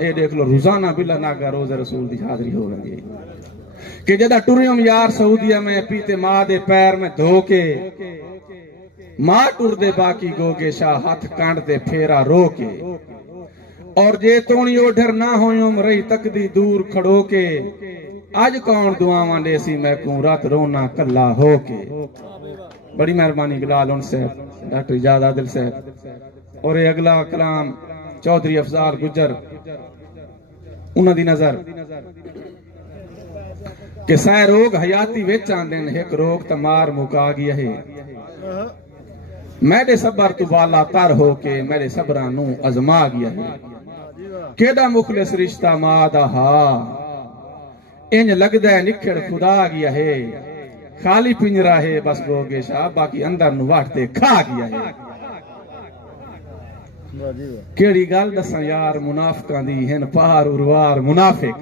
ये देख लो रोजाना बिला नागा रोज़े रसूल की हाजरी हो गई कि जदा टुरियम यार सऊदिया में पीते माँ दे पैर में धो के माँ टुर दे बाकी गोगे शाह हाथ कांड दे फेरा रो के और जे तोणी ओढ़र ना होयम रही तकदी दूर खड़ो के आज कौन दुआवां देसी मैं को रात रोना कल्ला हो के। बड़ी मेहरबानी बिलाल उन से डॉक्टर इजाद आदिल साहब और ये अगला कलाम चौधरी अफजाल गुजर उन्हां दी नजर कि सै रोग हयाती विच आंदे ने एक रोग त मार मुका गया है मेरे सबर तू वाला तर हो के मेरे सबरा नू अजमा गया है केड़ा मुखलिस रिश्ता मां दा हा इंज लगदा है निखड़ खुदा गया है खाली पिंजरा है बस गोगे शाह बाकी अंदर नु वाटते खा गया है। केड़ी गल दसा यार मुनाफिकां दी हन पार उरवार मुनाफिक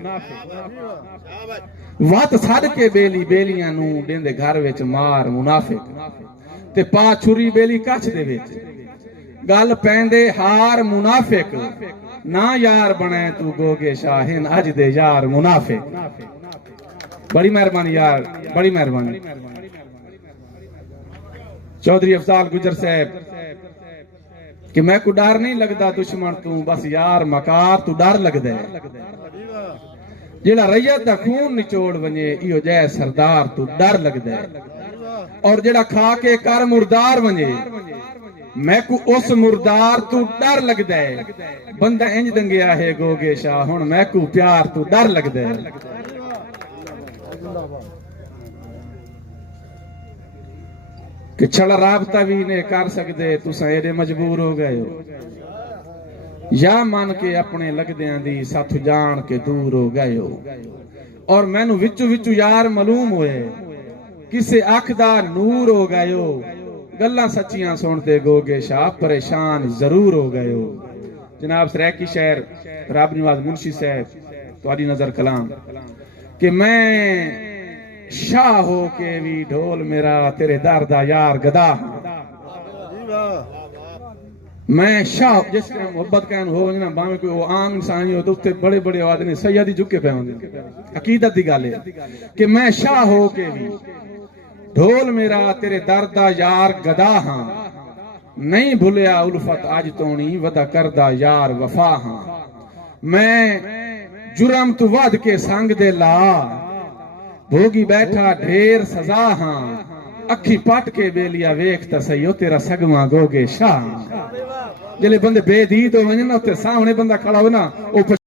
वत छड़ के बेली बेलियां नू देंदे घर विच मार मुनाफिक ते पा छुरी बेली कछ दे विच गल पैंदे हार मुनाफिक ना यार बने तू गोगे शाहिन अज दे यार मुनाफिक। बड़ी मेहरबानी यार बड़ी मेहरबानी चौधरी अफजाल गुजर साहब कि मैं को डर नहीं लगदा दुश्मन तू बस यार मकार तू डर लगदा है जेड़ा रैयत दा खून निचोड़ वने इहो जै सरदार तू डर लगदा है और जेड़ा खा के कर मुर्दार वने मैं को उस मुर्दार तू डर लगदा है बंदा इंज दंगया है गोगे शाह हुन मैं को प्यार तू डर लगदा है। कि छड़ा राबता भी ने कर सकदे तुसां एडे मजबूर हो गए हो या मन के अपने लगदियां दी साथ जान के दूर हो गए हो और मैनू विचू विचू यार मालूम होए किसे अख दा नूर हो गए हो गल्लां सच्चियां सुनते गोगे शाह परेशान जरूर हो गए हो। जनाब सरायकी शहर रब निवाज मुंशी साहब तुहाडी नजर कलाम कि मैं शाह हो के भी ढोल मेरा तेरे दर दा यार गदा मैं शाह जिस टाइम मोहब्बत कहन हो ना भावे कोई वो आम इंसान हो तो उत्ते बड़े बड़े आदमी सैयदी झुके पे होंदे अकीदत दी गल है कि मैं शाह हो के भी ढोल मेरा तेरे दर दा यार गदा हां नहीं भुलिया उल्फत अज तोणी वदा करदा यार वफा हां मैं जुर्म तू वध के संग दे ला भोगी बैठा ढेर सजा हां अखी पट के बेलिया वेख त सही तेरा सगमा गोगे शाह जले बंदे बेदीद हो वने ना उते सामने बंदा खड़ा हो ना